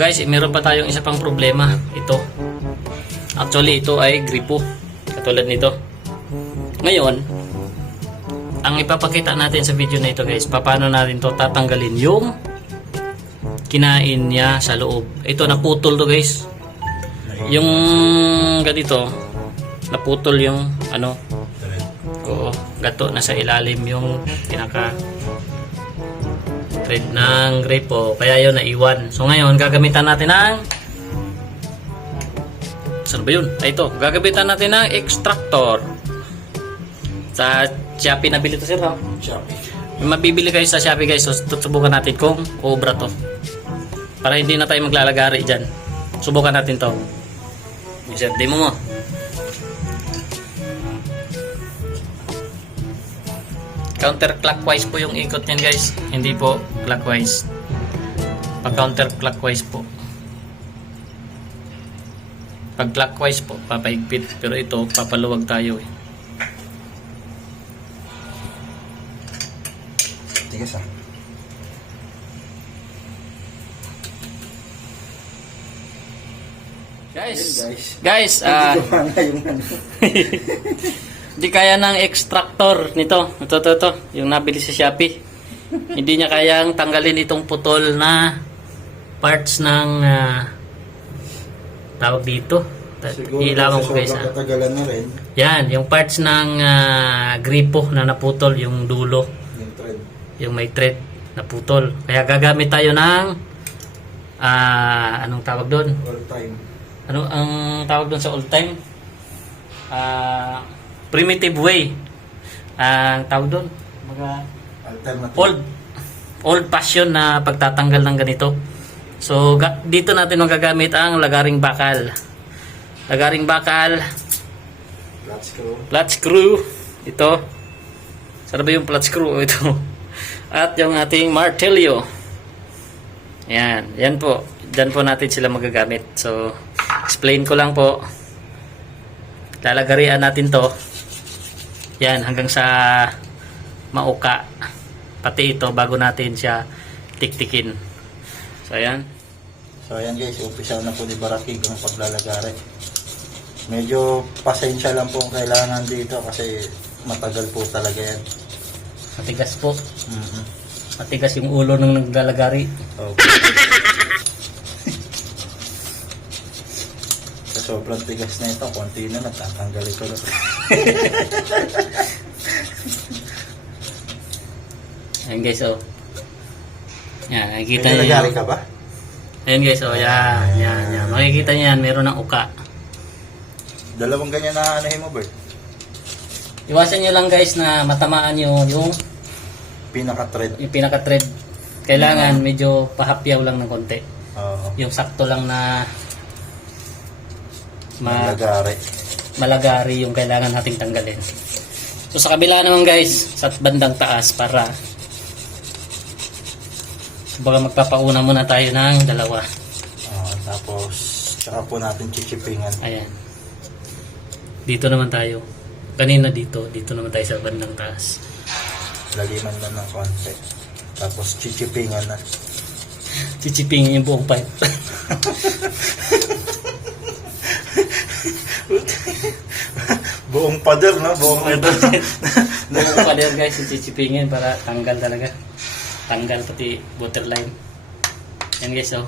Guys, meron pa tayong isa pang problema. Ito. Actually, ito ay gripo. Katulad nito. Ngayon, ang ipapakita natin sa video na ito guys, paano natin to tatanggalin yung kinain niya sa loob. Ito, naputol to guys. Yung ganito, naputol yung ano, oo, gato na sa ilalim yung pinaka thread ng gripo. Kaya yun, naiwan. So ngayon, gagamitan natin ng Saan ba yun? Ay, ito. Gagamitan natin ng extractor. Sa Shopee nabili to sir, ha? Shopee. Mabibili kayo sa Shopee guys. So, subukan natin kung obra to. Para hindi na tayo maglalagari dyan. Subukan natin to. Sir, demo mo. Counterclockwise po yung ikot niyan guys. Hindi po clockwise. Pag counterclockwise po. Pag clockwise po, papaigpit. Pero ito, papaluwag tayo eh. Tigas ah. Guys, guys. guys, ah, ano. Hindi kaya ng extractor nito. Ito, ito, ito. Yung nabili sa Shopee. Hindi niya kayang tanggalin itong putol na parts ng ah, tawag dito. Ilawan ko guys. sobrang katagalan na rin, Yan, yung parts ng ah, gripo na naputol, yung dulo, yung thread. yung may thread naputol. Kaya gagamit tayo ng ah, anong tawag doon? All time. ano ang tawag doon sa old time Ah, primitive way. Ang tawag doon. Mga Alternative. old old fashion na pagtatanggal ng ganito. So dito natin magagamit ang lagaring bakal. Lagaring bakal. Flat screw. flat screw. Ito. Sana ba yung flat screw? Ito. At yung ating martelyo. Yan. Yan po. Dyan po natin sila magagamit. So explain ko lang po. Lalagarian natin to yan hanggang sa mauka pati ito bago natin siya tiktikin so ayan So ayan guys, umpisa na po ni Barakig ang paglalagari. Medyo pasensya lang po ang kailangan dito kasi matagal po talaga yan. matigas po Mhm. matigas yung ulo ng naglalagari Okay. Sa sobrang tigas na ito, konti na natatanggal ito. Ayan guys oh yan nakikita niyo nalagari yung- ka ba? Ayan guys, oh yan, yan, yan. Makikita niyo yan, meron ng uka. Dalawang ganyan na anahin mo, Bert. Iwasan niyo lang guys na matamaan niyo yung, Pinaka-thread. yung pinaka-thread. Kailangan medyo pahapyaw lang ng konti. Oo. Yung sakto lang na ma Nalagari. Malagari yung kailangan nating tanggalin. So sa kabila naman guys, sa bandang taas para baka magpapauna muna tayo ng dalawa. Oo, tapos, tsaka po natin chichipingan. Ayan. Dito naman tayo. Kanina dito, dito naman tayo sa bandang taas. Laliman na ng konti. Tapos chichipingan na. Chichipingin yung buong pipe. Buong pader, no? Buong ito. Buong pader guys, chichipingin para tanggal talaga. Tanggal pati waterline. Yan guys oh.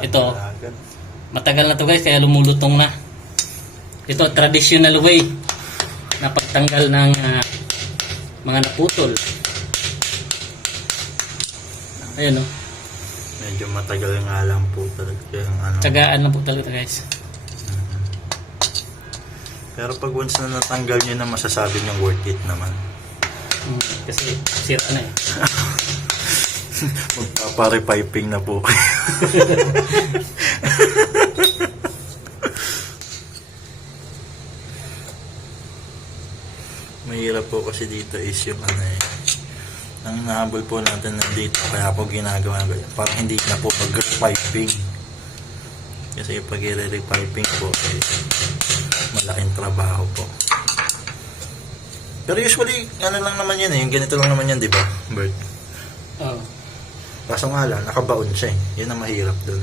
Ito, matagal na to guys kaya lumulutong na. Ito traditional way na pagtanggal ng ah, mga naputol. Ayan oh. Medyo matagal nga lang po talaga yung ano. Tsagaan lang po talaga guys. Pero pag once na natanggal nyo na masasabi nyo worth it naman. Kasi sira na eh. Magpapare-piping na po. Mahirap po kasi dito is yung ano eh. Ang nahabol po natin nandito kaya po ginagawa ko. Parang hindi na po mag-piping. Kasi pag i-repiping po eh, malaking trabaho po. Pero usually, ano lang naman yan eh, yung ganito lang naman yan, di ba, Bert? Oh. Kaso nga lang, nakabaon siya eh. Yun ang mahirap doon.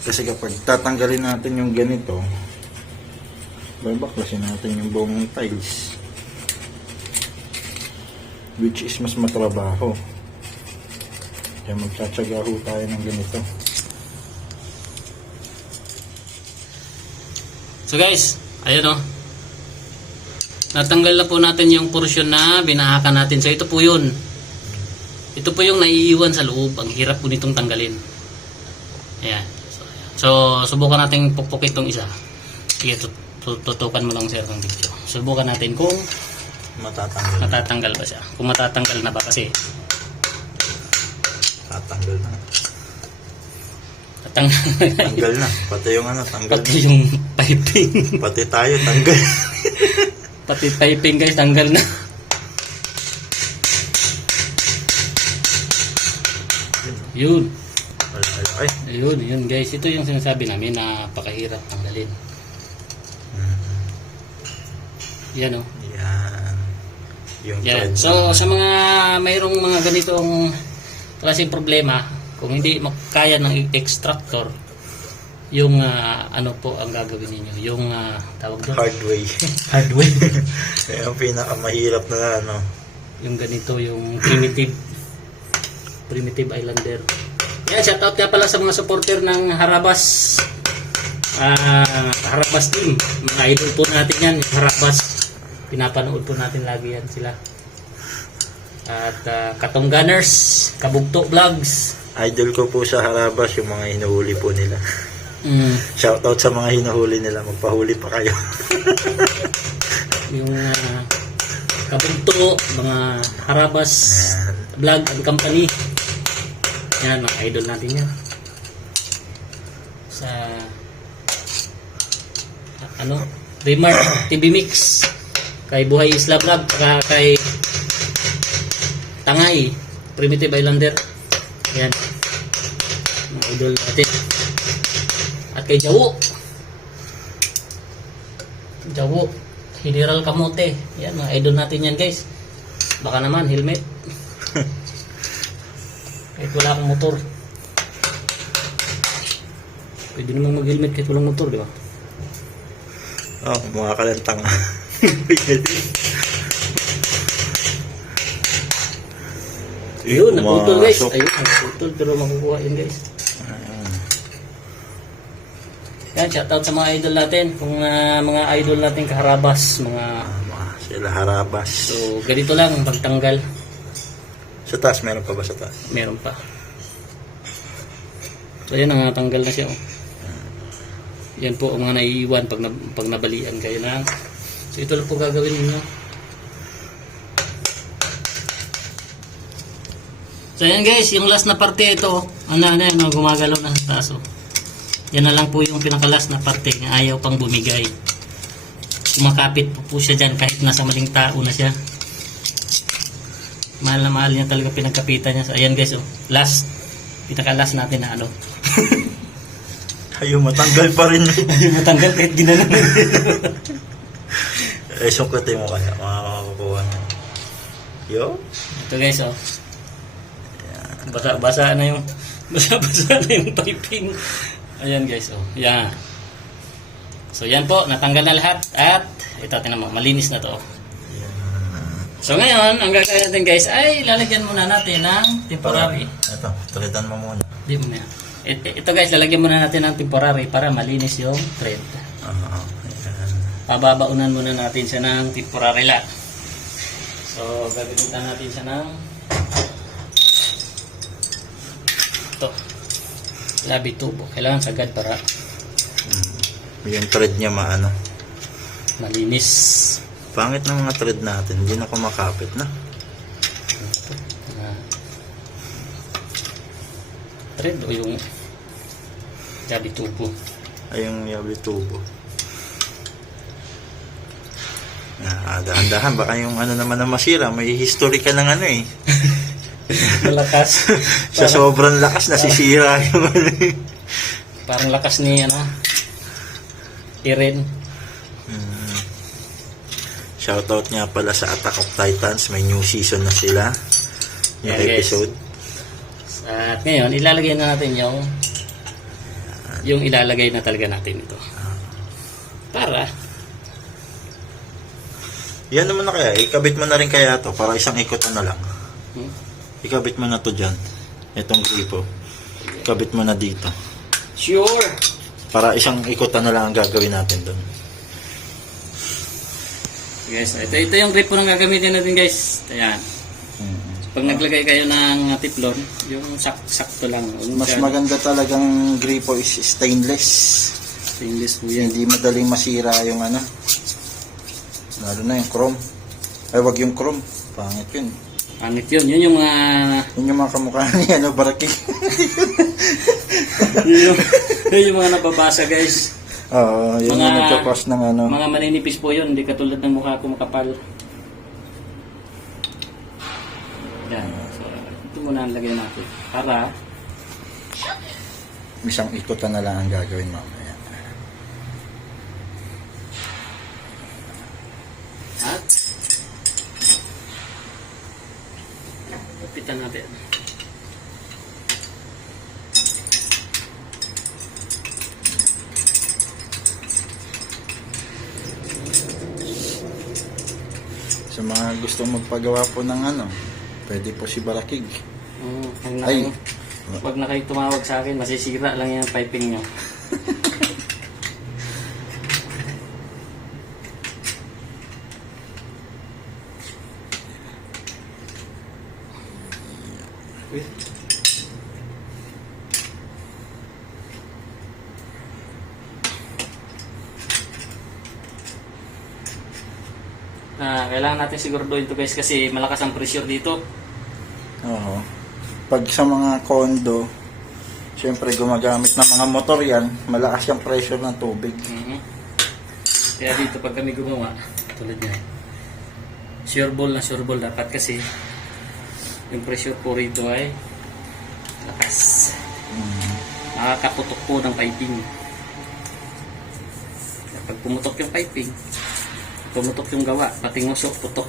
Kasi kapag tatanggalin natin yung ganito, babaklasin natin yung buong tiles. Which is mas matrabaho. Kaya magtsatsaga ho tayo ng ganito. So guys, ayun o. Natanggal na po natin yung portion na binahakan natin. So ito po yun. Ito po yung naiiwan sa loob. Ang hirap po nitong tanggalin. Ayan. So, ayan. so subukan natin pukpukin itong isa. Sige, tut- tut- tutukan mo lang sir ng video. Subukan natin kung Matatanggal. matatanggal ba siya. Kung matatanggal na ba kasi Tatanggal na. Tanggal na. Pati yung ano, tanggal pati yung piping. Pati tayo, tanggal. pati piping guys, tanggal na. Yun. Ay. Ayun, yun guys. Ito yung sinasabi namin na napakahirap tanggalin. Yan oh. Yan. Yung Yan. So, sa mga mayroong mga ganitong klaseng problema, kung hindi makaya ng extractor, yung ah, ano po ang gagawin ninyo? Yung ah, tawag doon? hard way. Hardware. yung pinakamahirap na ano. yung ganito, yung primitive primitive islander. Yan, shoutout nga pala sa mga supporter ng Harabas. Ah, Harabas team. Mga idol po natin yan, yung Harabas. Pinapanood po natin lagi yan sila. At ah, Katong Gunners, Kabugto Vlogs. Idol ko po sa Harabas yung mga hinuhuli po nila. Mm, Shoutout sa mga hinuhuli nila. Magpahuli pa kayo. yung ah, Kabugto, mga Harabas Yan. Vlog and Company. Yan, mga idol natin yan. Sa ano, Remark TV Mix kay Buhay Isla Vlog saka kay Tangay Primitive Islander yan mga idol natin. At kay Jawo. Jawo General Kamote yan mga idol natin yan guys. Baka naman helmet. Kahit wala akong motor. Pwede namang mag helmet kahit walang motor di ba? Oh, mga kalantang. Yun, naputol guys. Ayun, naputol pero makukuha yun guys. Yan, shoutout sa mga idol natin. Kung ah, mga idol natin kaharabas, mga... Tama. Sila Harabas. So, ganito lang, pagtanggal, Sa taas, meron pa ba sa taas? meron pa. So, yan, nangatanggal na siya. Oh. Yan po ang mga naiiwan pag, na, pag nabalian kayo na. So, ito lang po gagawin ninyo. So, yan guys, yung last na parte ito, ano, ano, ano, gumagalaw na sa taas. Oh. Yan na lang po yung pinakalas na parte na ayaw pang bumigay. Kumakapit po po siya dyan kahit nasa maling tao na siya. Mahal na mahal niya talaga pinagkapitan niya. So, ayan guys, oh, last, pinaka-last natin na ano. Ayaw, matanggal pa rin. Matanggal kahit ginanon. eh, sungkutin mo kaya. Makakakuha na. Yo? Ito guys, oh. Basa-basa na yung basa-basa na yung piping. Ayan guys, oh. Yan. So yan po, natanggal na lahat at ito tinan mo, malinis na to. So ngayon, ang gagawin natin guys ay lalagyan muna natin ng temporary. Ito, tulitan mo muna. Di mo na. It- Ito guys, lalagyan muna natin ng temporary para malinis yung thread. Ayan. Pababaunan muna natin siya ng temporary lang. So, gagamitan natin siya ng ito. Labi tubo. Kailangan sagad para Yung thread niya maano. malinis. Pangit ng mga thread natin. Hindi na kumakapit na. Thread o yung labi tubo. Ay, yung yabi tubo. Ah, dahan-dahan. Baka yung ano naman na masira. May history ka ng ano eh. Malakas. Sa sobrang lakas, nasisira yung ano eh. Parang lakas ni ano. Iren. Mm. Shoutout nga pala sa Attack of Titans. May new season na sila. Yung guys. episode. At ngayon, ilalagay na natin yung yung ilalagay na talaga natin ito. Para Yan naman na kaya. Ikabit mo na rin kaya to para isang ikot na lang. hmm, Ikabit mo na to dyan. Itong gripo. Ikabit mo na dito. sure. Para isang ikot na lang ang gagawin natin doon. Guys, ito ito yung grip po na gagamitin natin, guys. Ayan. Pag naglagay kayo ng tiplon, yung sak sakto lang. Mas masyado- maganda talagang gripo is stainless. Stainless po yan. Hindi madaling masira yung ano. Lalo na yung chrome. Ay, wag yung chrome. Pangit yun. Anit yun. Yun yung mga Yun yung mga kamukha ni ano, Baraki. yun yung, yun yung mga nababasa, guys. Oo, yun Mga- yung nagka-cause ng ano. Mga maninipis po yun, hindi katulad ng mukha ko makapal. Yan. So, ito muna ang lagay natin. Para, Isang ikot na lang ang gagawin mamaya. at, Lapitan natin. Sa mga gusto magpagawa po ng ano, pwede po si Barakig. Mm, na, Ay. Huwag na kayo tumawag sa akin, masisira lang yung piping nyo. Ah, kailangan natin siguraduhin ito guys kasi malakas ang pressure dito. Oo. Pag sa mga condo, syempre gumagamit ng mga motor yan, malakas yung pressure ng tubig. Mhm. Kaya dito pag kami gumawa, tulad niya. Sure ball na sure ball dapat kasi yung pressure po rito ay lakas. Nakakaputok po ng piping. Kapag pumutok yung piping, pumutok yung gawa, pati ngusok, putok.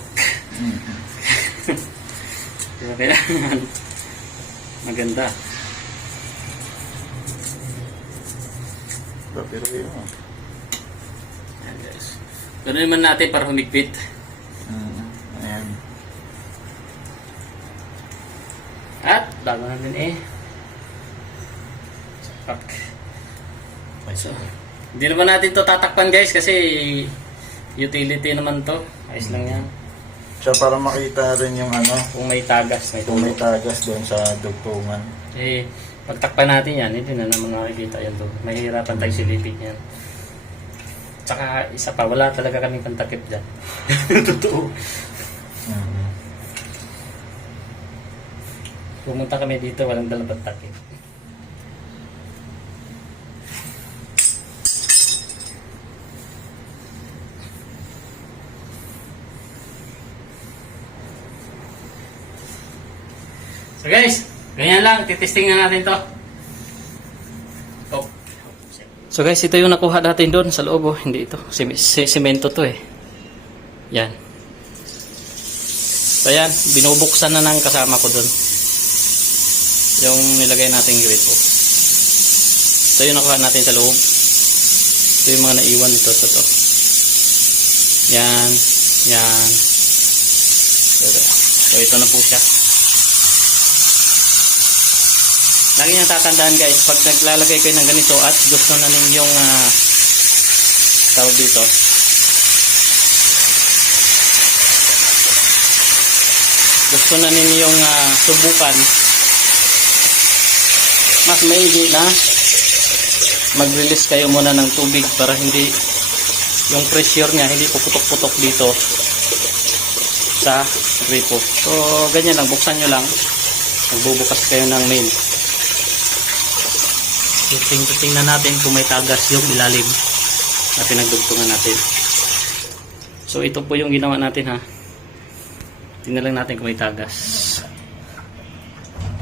Kaya kailangan maganda. Pero yun. Ganun naman natin para humigpit. At bago natin eh. Pak. So, hindi naman natin to tatakpan guys kasi utility naman to. Ayos lang yan. So para makita rin yung ano, Kung may tagas, may kung may tagas doon sa dugtungan. Eh, pagtakpan natin yan, hindi na naman makikita yan to. Mahihirapan tayo silipin yan. Tsaka isa pa, wala talaga kaming pantakip dyan. Totoo. Mm. Pumunta kami dito, walang dalang pantakip. So guys, ganyan lang, titesting na natin to. So guys, ito yung nakuha natin doon sa loob, oh. hindi ito. Simento to eh. Yan. So yan, binubuksan na ng kasama ko doon. Yung nilagay nating gripo. Ito yung nakuha natin sa loob. Ito yung mga naiwan ito, ito, ito. Yan, yan. So ito na po siya. Lagi niya tatandaan guys, pag naglalagay kayo ng ganito at gusto na ninyong ah, tawag dito, gusto na ninyong ah, subukan, mas maigi na mag-release kayo muna ng tubig para hindi yung pressure niya hindi puputok-putok dito sa gripo. So, ganyan lang, buksan nyo lang. Magbubukas kayo ng main. Tuting-tuting na natin kung may tagas yung ilalim na pinagdugtungan natin. So, ito po yung ginawa natin ha. Tingnan lang natin kung may tagas.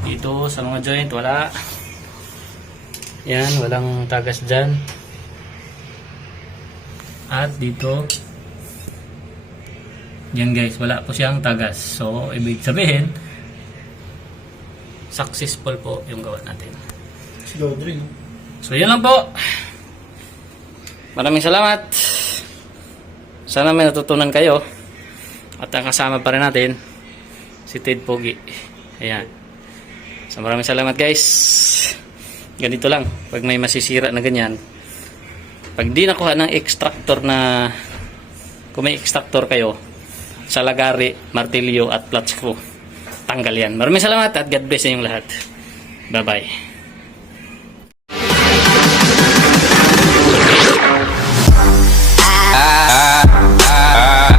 Dito sa mga joint, wala. Yan, walang tagas dyan. At dito, Yan guys, wala po siyang tagas. So, ibig sabihin, successful po yung gawa natin. Slow drink. So, yun lang po. Maraming salamat. Sana may natutunan kayo. At ang kasama pa rin natin, si Ted Pogi. Ayan. So, maraming salamat guys. Ganito lang. Pag may masisira na ganyan, pag di nakuha ng extractor na kung may extractor kayo sa lagari, martilyo at flat screw, tanggal yan. Maraming salamat at God bless sa inyong lahat. Bye-bye. ah, ah, ah.